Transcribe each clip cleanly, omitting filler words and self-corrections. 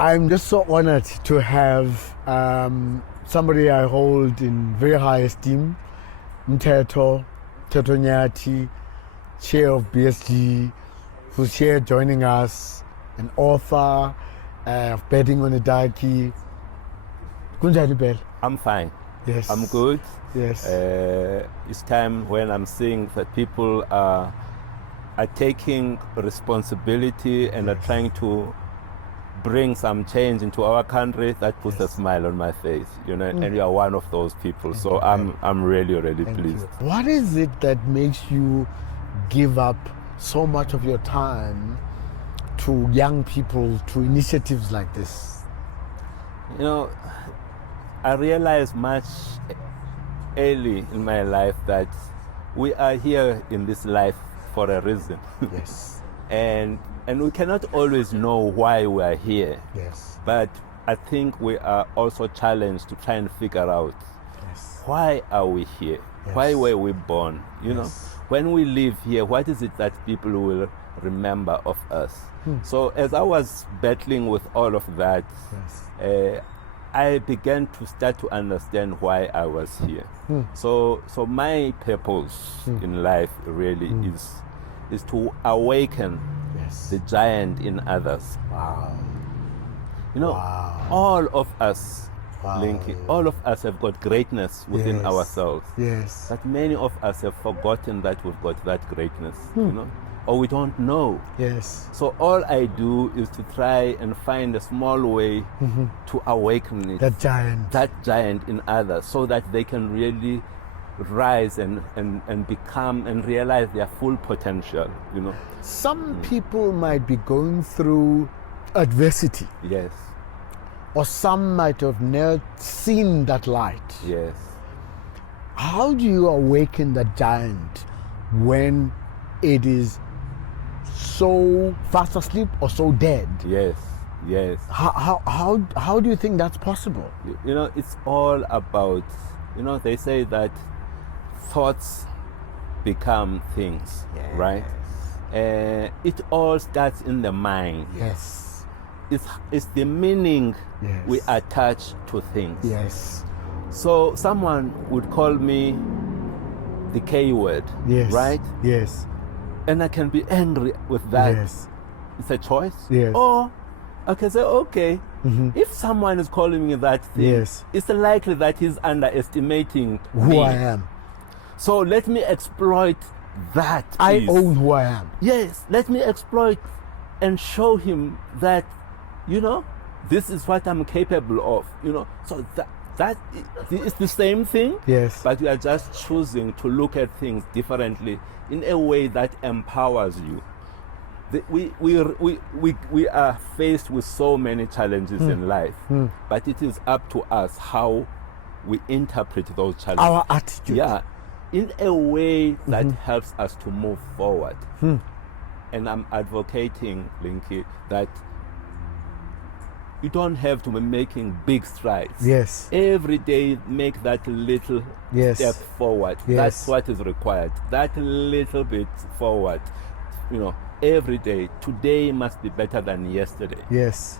I'm just so honored to have somebody I hold in very high esteem, Mteto Nyati, chair of BSG, who's here joining us, an author of Betting on the Darky. Kunjani Bell? I'm fine. Yes. I'm good. Yes. It's time when I'm seeing that people are taking responsibility and are trying to bring some change into our country. That puts a smile on my face, and you are one of those people. So I'm really pleased. What is it that makes you give up so much of your time to young people, to initiatives like this? I realized much early in my life that we are here in this life for a reason. Yes. and we cannot always know why we are here. Yes. But I think we are also challenged to try and figure out why are we here? Yes. Why were we born? When we live here, what is it that people will remember of us? So as I was battling with all of that, I began to start to understand why I was here. So my purpose in life really is to awaken the giant in others. Wow. All of us, Linky, all of us have got greatness within ourselves. Yes. But many of us have forgotten that we've got that greatness, or we don't know. Yes. So all I do is to try and find a small way to awaken it, that giant in others, so that they can really rise and become and realize their full potential. Some people might be going through adversity. Yes. Or some might have never seen that light. Yes. How do you awaken the giant when it is so fast asleep or so dead? Yes. How do you think that's possible? It's all about, they say that thoughts become things, right? It all starts in the mind. Yes. It's the meaning we attach to things. Yes. So someone would call me the K word, right? Yes. And I can be angry with that. Yes. It's a choice. Yes. Or I can say, okay, if someone is calling me that thing, it's likely that he's underestimating who I am. So let me exploit that. I own who I am. Yes, let me exploit and show him that, this is what I'm capable of. So that is the same thing. Yes. But we are just choosing to look at things differently in a way that empowers you. We are faced with so many challenges in life, but it is up to us how we interpret those challenges. Our attitude. Yeah, in a way that helps us to move forward. And I'm advocating, Linky, that you don't have to be making big strides. Yes. Every day, make that little step forward. Yes. That's what is required. That little bit forward. Every day. Today must be better than yesterday. Yes.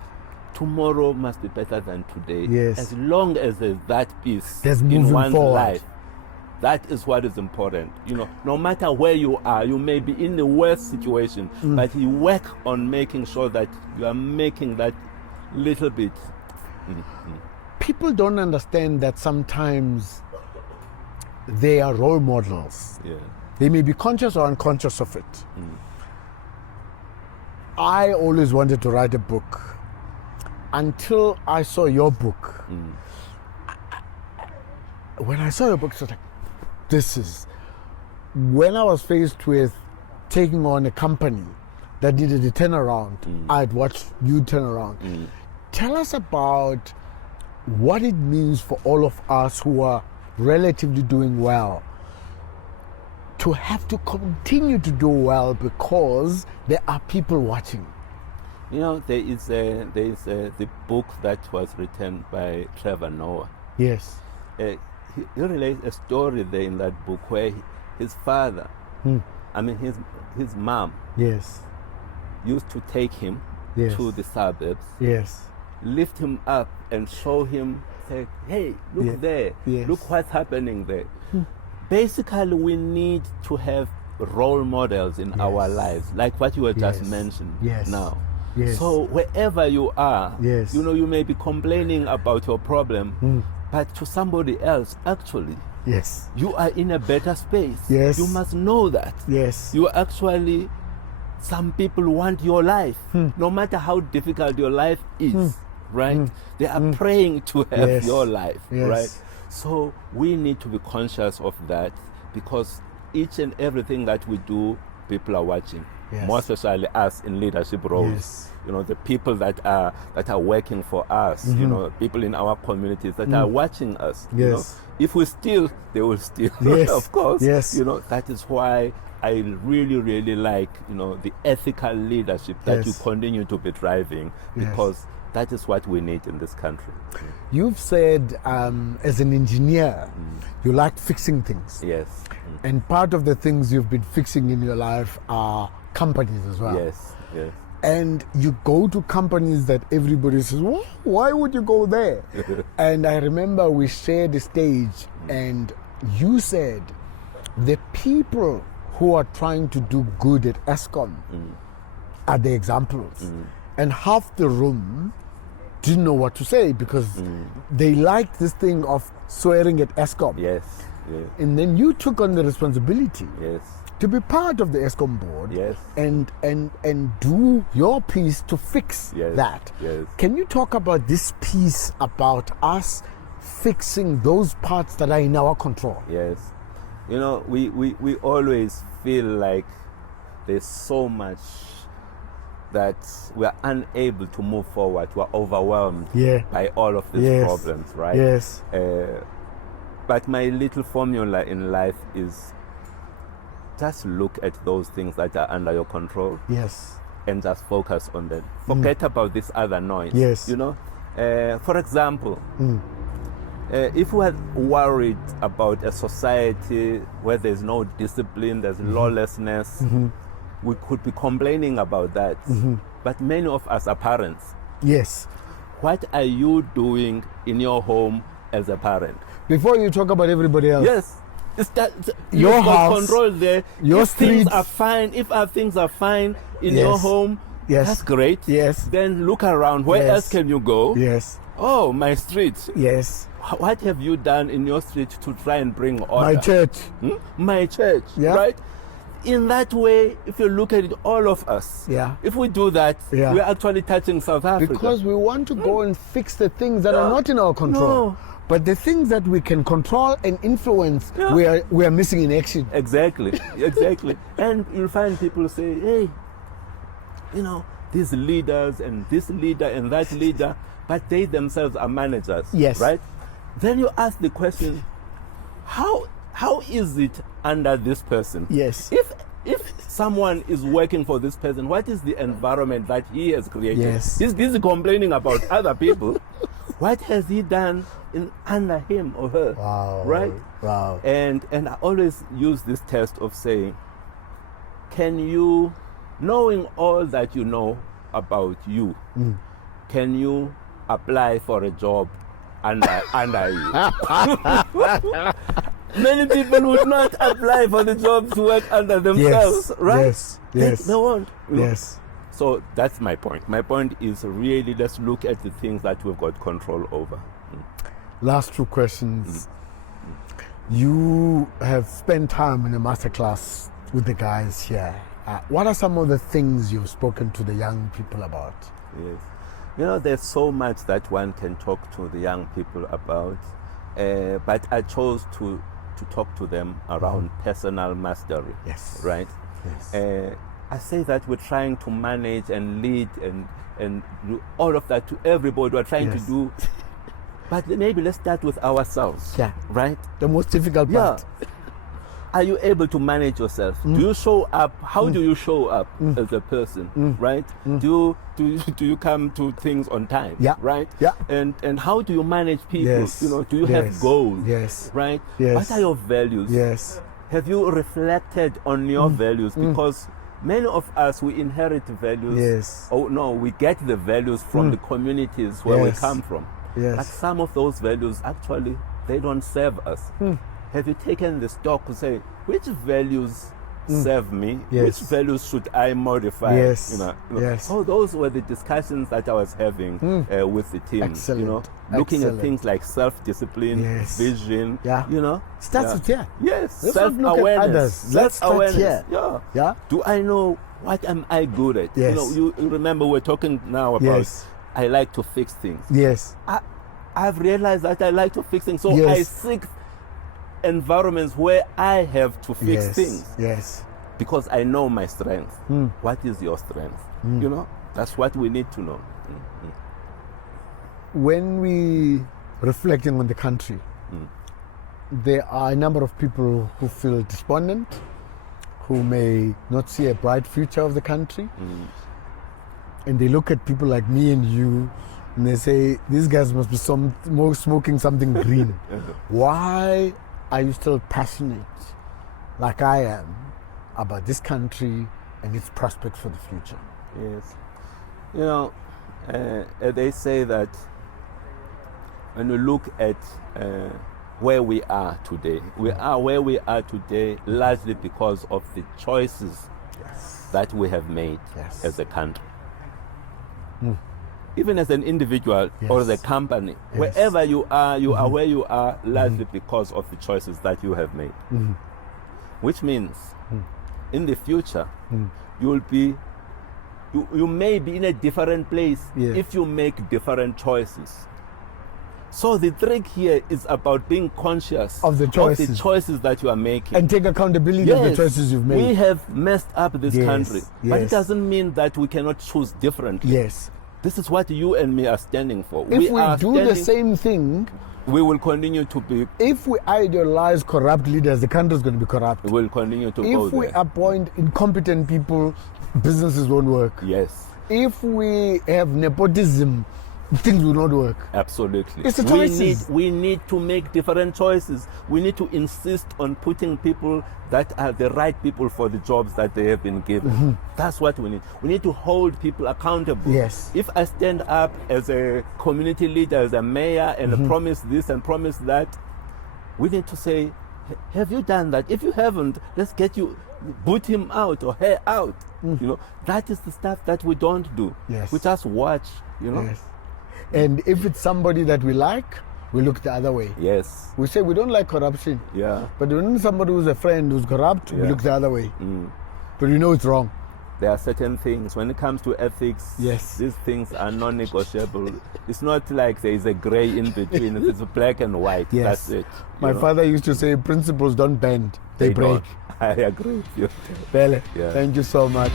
Tomorrow must be better than today. Yes. As long as there's that peace there's in one's forward. life. That is what is important. No matter where you are, you may be in the worst situation, but you work on making sure that you are making that little bit. People don't understand that sometimes they are role models. Yeah. They may be conscious or unconscious of it. I always wanted to write a book until I saw your book. When I saw your book, I was like, when I was faced with taking on a company that needed a turnaround, I'd watched you turn around. Tell us about what it means for all of us who are relatively doing well to have to continue to do well because there are people watching. There is the book that was written by Trevor Noah. Yes. He relates a story there in that book where his father, his mom, yes, used to take him yes, to the suburbs, yes, lift him up and show him, say, hey, look there, look what's happening there. Basically, we need to have role models in our lives, like what you were just mentioned now. So wherever you are, you may be complaining about your problem, but to somebody else, actually, you are in a better space. You must know that. You actually, some people want your life, no matter how difficult your life is, right? They are praying to have your life, right? So we need to be conscious of that, because each and everything that we do, people are watching. More especially us in leadership roles. The people that are working for us, people in our communities that are watching us. If we steal, they will steal. Of course. That is why I really, really like, the ethical leadership that you continue to be driving, because that is what we need in this country. You've said, as an engineer, you like fixing things. And part of the things you've been fixing in your life are companies as well. And you go to companies that everybody says, well, why would you go there? And I remember we shared the stage, and you said the people who are trying to do good at Eskom are the examples. And half the room didn't know what to say, because they liked this thing of swearing at Eskom. And then you took on the responsibility to be part of the Eskom board and do your piece to fix that. Can you talk about this piece, about us fixing those parts that are in our control? We always feel like there's so much that we are unable to move forward. We're overwhelmed by all of these problems, right? But my little formula in life is just look at those things that are under your control. And just focus on them. Forget about this other noise. For example, if we are worried about a society where there's no discipline, there's lawlessness, we could be complaining about that. But many of us are parents. What are you doing in your home as a parent? Before you talk about everybody else. Your house, control there. Your if things are fine, if our things are fine in your home, that's great. Then look around. Where else can you go? Oh, my street. What have you done in your street to try and bring order? My church. My church, right? In that way, if you look at it, all of us, if we do that, we're actually touching South Africa. Because we want to go and fix the things that are not in our control. But the things that we can control and influence, we are missing in action. Exactly. And you'll find people say, hey, these leaders and this leader and that leader, but they themselves are managers, right? Then you ask the question, how is it under this person? If someone is working for this person, what is the environment that he has created? He's busy complaining about other people. What has he done under him or her? Right? And I always use this test of saying, can you, knowing all that you know about you, can you apply for a job under you? Many people would not apply for the job to work under themselves, right? They won't. So that's my point. My point is really, let's look at the things that we've got control over. Last two questions. You have spent time in a masterclass with the guys here. What are some of the things you've spoken to the young people about? There's so much that one can talk to the young people about, but I chose to talk to them around personal mastery. Right? I say that we're trying to manage and lead and do all of that to everybody. We're trying to do, but maybe let's start with ourselves. Right? The most difficult part. Are you able to manage yourself? Do you show up? How do you show up as a person? Right? Do you come to things on time? Right? And how do you manage people? Do you have goals? Right? What are your values? Have you reflected on your values? Because Many of us, we inherit values. Yes. Oh no, we get the values from the communities where we come from. Yes. But some of those values, actually, they don't serve us. Have you taken the stock to say, which values serve me? Yes. Which values should I modify? Yes. You know? Yes. Oh, those were the discussions that I was having with the team. Excellent. You know, looking Excellent. at things like self-discipline, Yes. vision. Yeah. You know, Starts with here. Yes, Let's not look at self-awareness. others. Let's start Self-awareness. here. Yeah. Yeah. Do I know what am I good at? Yes. You know, you remember we're talking now about Yes. I like to fix things. Yes. I've realized that I like to fix things, so Yes. I seek environments where I have to fix Yes. things Yes. because I know my strength. What is your strength? You know, that's what we need to know. When we reflecting on the country, there are a number of people who feel despondent, who may not see a bright future of the country, and they look at people like me and you, and they say, these guys must be smoking something green. Why are you still passionate, like I am, about this country and its prospects for the future? Yes. You know, they say that when we look at where we are today, we are where we are today largely because of the choices that we have made as a country. Even as an individual or as a company, wherever you are where you are largely because of the choices that you have made. Which means in the future, you may be in a different place if you make different choices. So the trick here is about being conscious of the choices that you are making. And take accountability of the choices you've made. We have messed up this country, but it doesn't mean that we cannot choose differently. Yes. This is what you and me are standing for. If we do the same thing, we will continue to be. If we idealize corrupt leaders, the country is going to be corrupt. We will continue to go there. If we appoint incompetent people, businesses won't work. Yes. If we have nepotism, things will not work. Absolutely. It's the choices. We need to make different choices. We need to insist on putting people that are the right people for the jobs that they have been given. That's what we need. We need to hold people accountable. Yes. If I stand up as a community leader, as a mayor, and promise this and promise that, we need to say, have you done that? If you haven't, let's get you, boot him out or her out. You know, that is the stuff that we don't do. Yes. We just watch, you know. Yes. And if it's somebody that we like, we look the other way. Yes. We say we don't like corruption. Yeah. But when somebody who's a friend who's corrupt, we look the other way. But we know it's wrong. There are certain things, when it comes to ethics, these things are non-negotiable. It's not like there is a gray in between. It's black and white. Yes. That's it. My father used to say principles don't bend, they break. Don't. I agree with you. Bele, thank you so much.